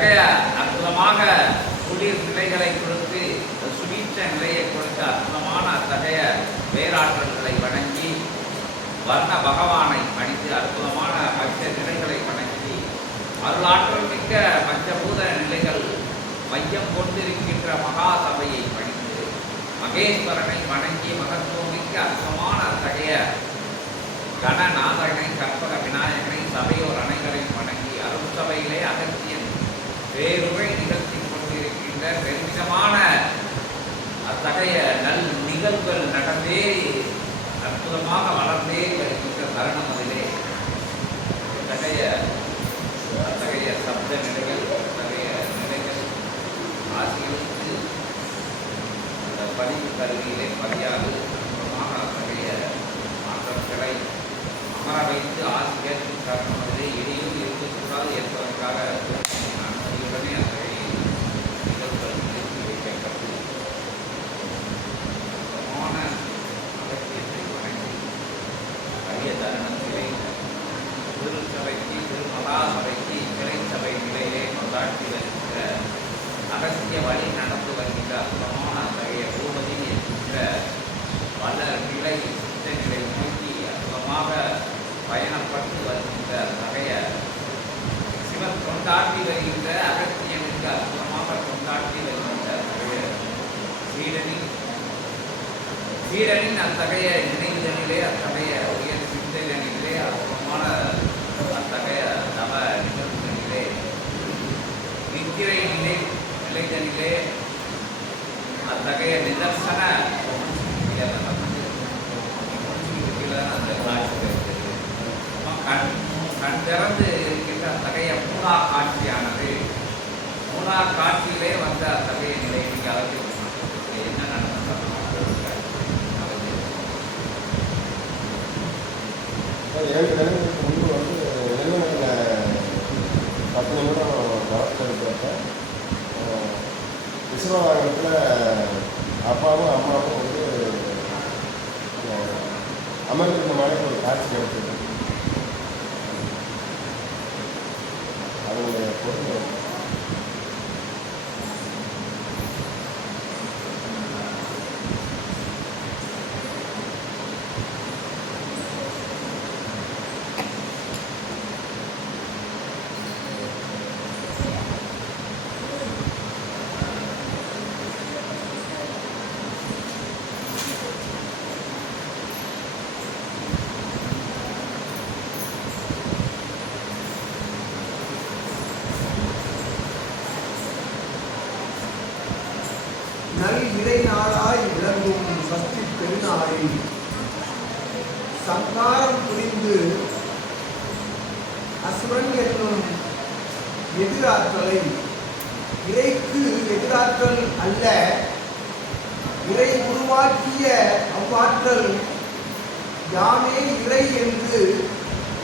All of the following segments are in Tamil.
அத்தகைய அற்புதமாக குளிர் நிலைகளை கொடுத்து சுபீட்ச நிலையை கொடுத்த அற்புதமான அத்தகைய வேறாற்றல்களை வணங்கி வர்ண பகவானை பணித்து அற்புதமான பஞ்ச நிலைகளை வணங்கி அருளாற்றல் மிக்க பஞ்சபூத நிலைகள் மையம் கொண்டிருக்கின்ற மகாசபையை பணித்து மகேஸ்வரனை வணங்கி மகத்துவமிக்க அற்புதமான அத்தகைய கணநாதனை கற்பக விநாயகனை சபையோர் அனைவரையும் வணங்கி அருள் சபையிலே அகத்தியன் வேறுவை நிகழ்த்தி கொண்டிருக்கின்ற பெருமிதமான அத்தகைய நல் நிகழ்வுகள் நடந்தே அற்புதமாக வளர்ந்தே வருகின்ற தருணம் அதிலே அத்தகைய சப்த நிலைகள் அத்தகைய நிலைகள் ஆசிரியருக்கு படிப்பு கருவியிலே பதியாது அற்புதமாக அத்தகைய மாற்றங்களை அமர வைத்து ஆசிரியர் தருணம் இடையூறு இருக்கக்கூடாது என்பதற்காக நான் உடனே அத்தகைய நிகழ்வுகள் நிறுத்தி வைக்கப்பட்டு அகத்தியத்தை வணங்கி அரிய தருணத்திலே திருச்சபைக்கு திருமலாசபைக்கு திரைச்சபை நிலையிலே கொண்டாட்டி வருகின்ற அகத்திய வழி நடந்து வருகின்ற அற்புதமான அத்தகைய பூபதி என்கின்ற பல நிலை சித்த நிலை நோக்கி அற்புதமாக பயணப்பட்டு வருகின்ற அத்தகைய சிவன் கொண்டாட்டி வருகின்ற அகத்தியனுக்கு அற்புதமாக கொண்டாட்டி வருகின்ற அத்தகைய சீடனின் அத்தகைய நினைவுதனிலே அத்தகைய உயர் சிந்தனிலே அற்புதமான அத்தகைய தவ நிகழ்வுகளிலே நித்திரை நிலைதனிலே அத்தகைய நிதர்சன கண் திறந்து இருக்கின்ற அத்தகைய மூலா காட்சியானது மூலா காட்சியிலே வந்த அத்தகைய நிலைக்கு அழைத்து என்ன நடந்தது முன்பு வந்து நெல்லையில் 10 நிமிடம் வளர்த்து இருக்கிறப்ப விஸ்வவாகனத்தில் அப்பாவும் அம்மாவும் வந்து அமர்ந்திருந்த மாதிரி ஒரு காட்சி கிடைச்சது. அவங்களுடைய பொருள் நல் இறை நாளாய் விளங்கும் சஷ்டி பெருநாளில் சங்காரம் புரிந்து அசுரன் என்னும் எதிராற்றலை இறைக்கு எதிராற்றல் அல்ல, இறை உருவாக்கிய அவ்வாற்றல் யாமே இறை என்று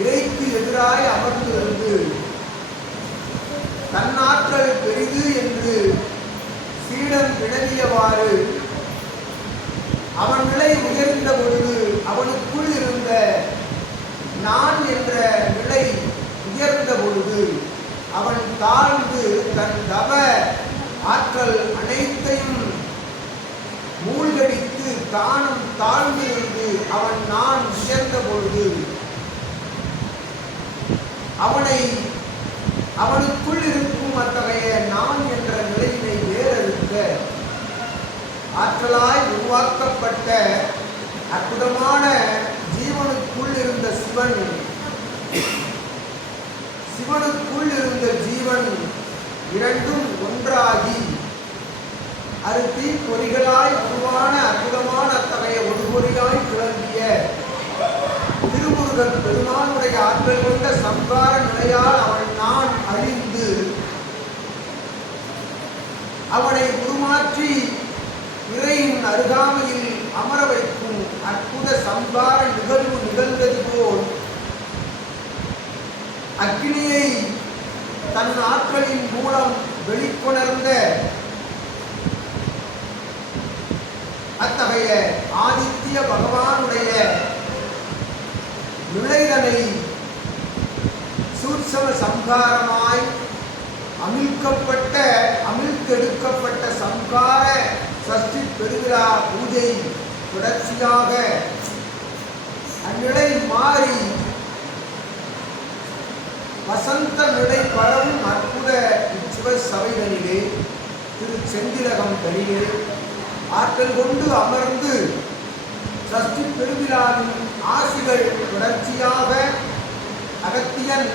இறைக்கு எதிராய் அமர்ந்திருந்து தன்னாற்றல் பெரிது என்று சீடன் வினவியவாறு அவன் நிலை உயர்ந்த பொழுது அவனுக்குள் இருந்த நான் என்ற நிலை உயர்ந்த பொழுது அவன் தாழ்ந்து தன் தவ ஆற்றல் அனைத்தையும் மூழ்கடித்து தானும் தாழ்ந்திருந்து அவன் நான் உயர்ந்த பொழுது அவனுக்குள் இருக்கும் அத்தகைய நான் என்ற நிலையினை வேறறுக்க ஆற்றலாய் உருவாக்கப்பட்ட அற்புதமான ஜீவனுக்குள் இருந்த சிவனுக்குள் இருந்த ஜீவன் இரண்டும் ஒன்றாகி அறுத்தி பொறிகளாய் உருவான அற்புதமான அத்தகைய ஒரு பொறியாய் கிளம்பிய திருமுருகன் பெருமானுடைய ஆற்றல் கொண்ட சம்கார நிலையால் அவன் நான் அறிந்து அவனை உருமாற்றி இறையின் அருகாமையில் அமர வைக்கும் அற்புத சம்கார நிகழ்வு நிகழ்ந்தது போல் அக்னியை தன் ஆற்றலின் மூலம் வெளிக்கொணர்ந்த அத்தகைய ஆதித்ய பகவானுடைய நிலைதனை சூட்சம சம்ஹாரமாய் அமிழ்த்தெடுக்கப்பட்ட சம்கார சஷ்டி பெருவிழா பூஜை தொடர்ச்சியாக அந்நிலை மாறி வசந்த நிலை பரவும் அற்புத இச்சிவ சபைகளிலே திரு செந்திலகம் தனிலே ஆற்றல் கொண்டு அமர்ந்து சஷ்டி பெருவிழாவின் ஆசிகள் தொடர்ச்சியாக அகத்தியன்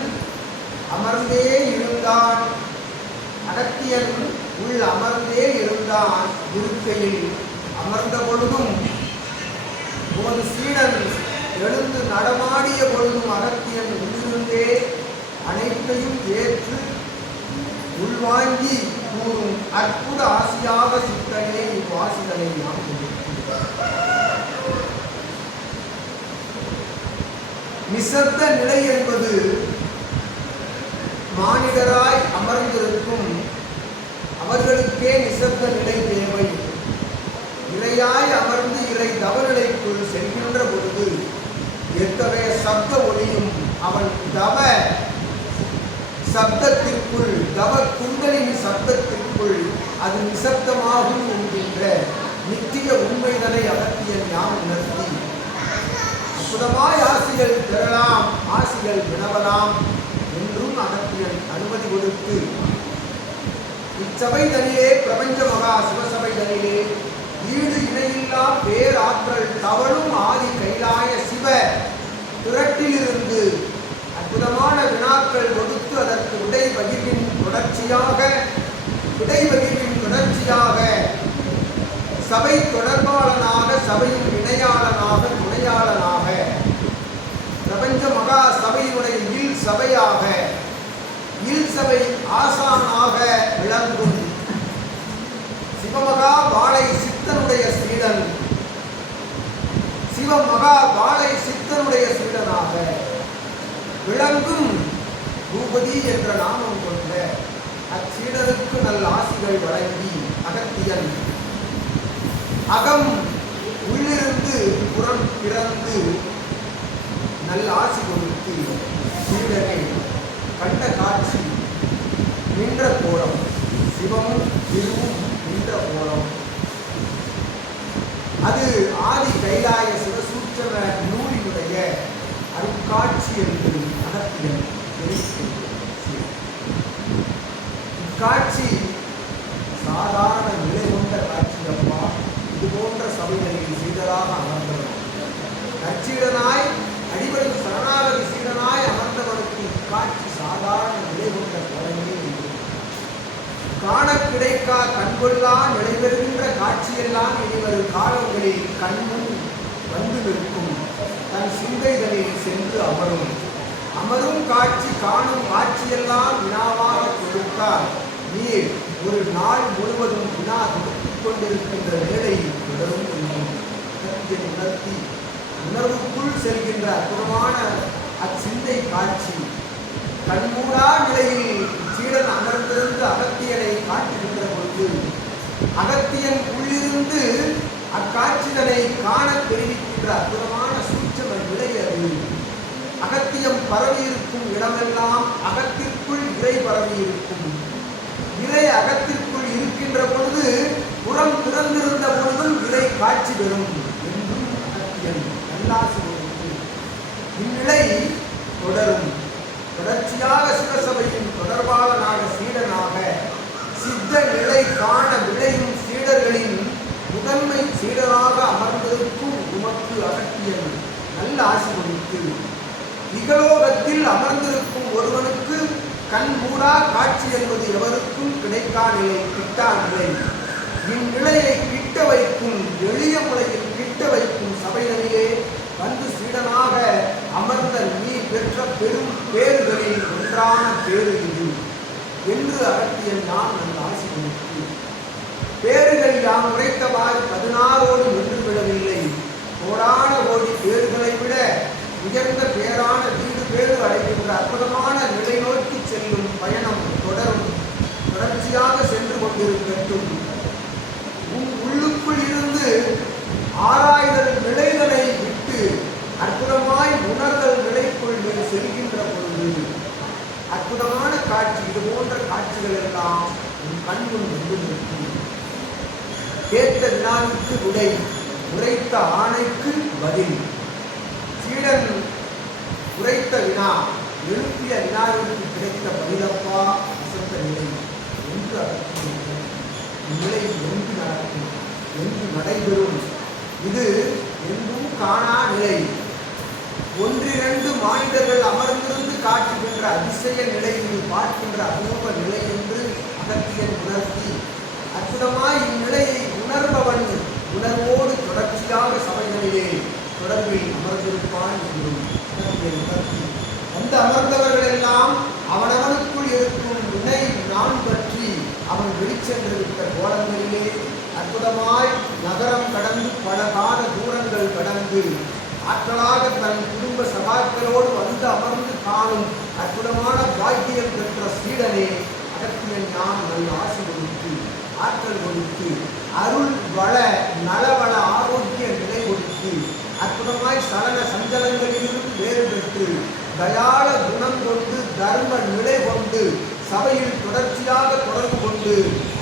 அமர்ந்தே இருந்தான். அகத்தியன் உள் அமர்ந்தே இருந்தான். இருக்கையில் அமர்ந்த பொழுதும் ஒரு சீடன் எழுந்து நடமாடிய பொழுதும் அகத்தியன் உள்ளிருந்தே அனைத்தையும் ஏற்று உள்வாங்கி கூறும் அற்புத ஆசியாக சித்தனே இவ்வாசிகளை நாம் நிசப்த நிலை என்பது மானிடராய் அமர்ந்திருக்கும் அவர்களுக்கே நிசப்த நிலை தேவை. இறையாய் அமர்ந்து இறை தவநிலைக்குள் செல்கின்ற பொழுது எத்தகைய சப்த ஒளியும் அவன் தவ சப்தத்திற்குள் தவ குண்டலின் சப்தத்திற்குள் அது நிசப்தமாகும் என்கின்ற நித்திய உண்மைகளை அகத்தியன் யாம் உணர்த்தி அற்புதமாய் ஆசிகள் பெறலாம், ஆசிகள் வினவலாம் என்றும் அகத்தியன் அனுமதி கொடுத்து இச்சபை தனிலே பிரபஞ்ச மகா சிவசபை தனிலே ஈடு இணையில்லா பேராற்றல் தவழும் ஆதி கைலாய சிவ திரட்டிலிருந்து அற்புதமான வினாக்கள் கொடுத்து அதற்கு விடை பகிர்வின் தொடர்ச்சியாக சபை தொடர்பாளனாக சபையின் இணையாளனாக துணையாளனாக பிரபஞ்ச மகா சபையினுடைய இல் சபை ஆசானாக விளங்கும் சிவமகா வாழை சித்தனுடைய சீடன், சிவமகா வாழை சித்தனுடைய சீடனாக விளங்கும் பூபதி என்ற நாமம் கொண்ட அச்சீடனுக்கு நல்ல ஆசிகள் வழங்கி அகத்தியன் அகம் உள்ளிருந்து புறம் பிறந்து நல்ல ஆசி கொடுத்து சீடனை கண்ட காட்சி நின்ற கோலம் சிவமும் திருவும் நின்ற கோலம் அது ஆதி கைலாய சிவசூட்சம நூலினுடைய அருட்காட்சி என்று அகத்தியன் இக்காட்சி சாதாரண நிலை கொண்ட காட்சி அப்பா. இது போன்ற சபைகளில் சீடராக அமர்ந்தவர் நச்சீடனாய் அடிபடும் சரணாகதி சீடனாய் அமர்ந்தவருக்கு இக்காட்சி சாதாரண நிலை கொண்ட குறையே காண கிடைக்கா கண்கொள்ளா நிலைபெறுகின்ற காட்சியெல்லாம் இனிவரும் காலங்களில் கண்முன் வந்து நிற்கும். தன் சிந்தைகளில் சென்று அமரும் காட்சி காணும் காட்சியெல்லாம் வினாவாக கொடுத்தால் நீர் ஒரு நாள் முழுவதும் வினா கொடுத்துக் கொண்டிருக்கின்ற வேலை தொடரும் என்றும் உணர்த்தி உணர்வுக்குள் செல்கின்ற அற்புதமான அச்சிந்தை காட்சி கண்மூடா நிலையில் சீடன் அமர்ந்திருந்து அகத்தியனை காட்டுகின்ற பொழுது அகத்தியன் உள்ளிருந்து அக்காட்சிகளை காண தெரிவிக்கின்ற அற்புதமான சூட்சம நிலை அது. அகத்தியம் பரவியிருக்கும் இடமெல்லாம் அகத்திற்குள் இறை பரவியிருக்கும். இறை அகத்திற்குள் இருக்கின்ற பொழுது புறம் திறந்திருந்த பொழுதும் இறை காட்சி பெறும் என்றும் அகத்தியன் நல்லாசி கொடுத்து இந்நிலை தொடரும். தொடர்ச்சியாக சிவசபையின் தொடர்பாளனாக சீடனாக சித்த நிலை காண விளையும் சீடர்களின் முதன்மை சீடனாக அமர்ந்திருக்கும் உமக்கு அகத்தியன் நல்ல ஆசி கொடுத்து இகலோகத்தில் அமர்ந்திருக்கும் ஒருவனுக்கு கண் மூடா காட்சி என்பது எவருக்கும் கிடைக்கா நிலை, கிட்டா நிலை. இந்நிலையை கிட்ட வைக்கும் எளிய முறையில் கிட்ட வைக்கும் சபைகளிலே வந்து சீடனாக அமர்ந்த நீ பெற்ற பெரும் பேறுகளில் ஒன்றான பேறு இது என்று அகத்தியன் நான் நல் ஆசி கொடுத்து பேறுகள் யாம் உரைத்தவாறு 16 நின்று விடவில்லை. கோடான கோடி பேறுகளை விட உயர்ந்த பேரான வீடு பேறு அடைகின்ற அற்புதமான நிலை நோக்கி செல்லும் பயணம் தொடர்ச்சியாக சென்று கொண்டிருக்கட்டும். உள்ளுக்குள் இருந்து ஆராய்தல் நிலைகளை விட்டு அற்புதமாய் உணர்தல் நிலைக்குள் செல்கின்ற பொழுது அற்புதமான காட்சி இது போன்ற காட்சிகள் வந்து நிற்கும். கேட்ட வினாவுக்கு விடை, உரைத்த ஆணைக்கு பதில். சீடன் உரைத்த வினா, எழுப்பிய வினாவிற்கு கிடைத்த பதிலப்பா அசத்த நிலை என்று அர்த்தம். இந்நிலை எங்கு நடக்கும், எங்கு நடைபெறும்? இது எங்கும் காணா நிலை. ஒன்றிரண்டு மானிடர்கள் அமர்ந்திருந்து காட்டுகின்ற அதிசய நிலை, இது பார்க்கின்ற அபூர்வ நிலை என்று அகத்தியன் உணர்த்தி, அற்புதமாய் இந்நிலையை உணர்பவன் உணர்வோடு தொடர்ச்சியாக சபைகளிலே தொடர்பில் அமர்ந்திருப்பான் என்றும் அகத்தியன் உணர்த்தி, அந்த அமர்ந்தவர்கள் எல்லாம் அவனவனுக்குள் இருக்கும் வினை நான் பற்றி அவன் வெளிச்சென்றிருக்க கோலங்களிலே அற்புதமாய் நகரம் கடந்து பல கால தூரங்கள் கடந்து ஆற்றலாக தன் குடும்ப சகாக்களோடு வந்து அமர்ந்து காணும் அற்புதமான பாக்கியம் பெற்ற சீடனே அகத்தியன் ஞான் நல்ல ஆசை கொடுத்து ஆற்றல் கொடுத்து அருள் வள நலவள ஆரோக்கிய நிலை கொடுத்து அற்புதமாய் சலன சஞ்சலங்களிலிருந்து வேறு பெற்று தயாள குணம் கொண்டு தர்ம நிலை கொண்டு சபையில் தொடர்ச்சியாக தொடர்பு கொண்டு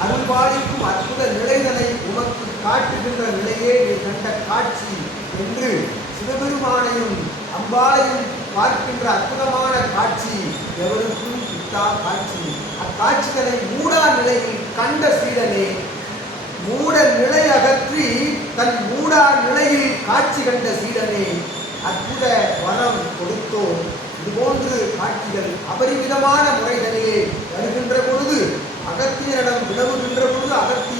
அருள்பாலிக்கும் அற்புத நிலைகளை உமக்கு காட்டுகின்ற நிலையே நீ கண்ட காட்சி என்று சிவபெருமானையும் அம்பாளையும் பார்க்கின்ற அற்புதமான காட்சி எவருக்கும் கிட்டா காட்சி. அக்காட்சிகளை மூடா நிலையில் கண்ட சீடனே, மூட நிலை அகற்றி தன் மூடா நிலையில் காட்சி கண்ட சீடனே, அற்புத வரம் கொடுத்தோம். இதுபோன்று காட்சிகள் அபரிமிதமான முறைகளிலே வருகின்ற பொழுது, அகத்தியரிடம் வினவுகின்ற பொழுது அகத்திய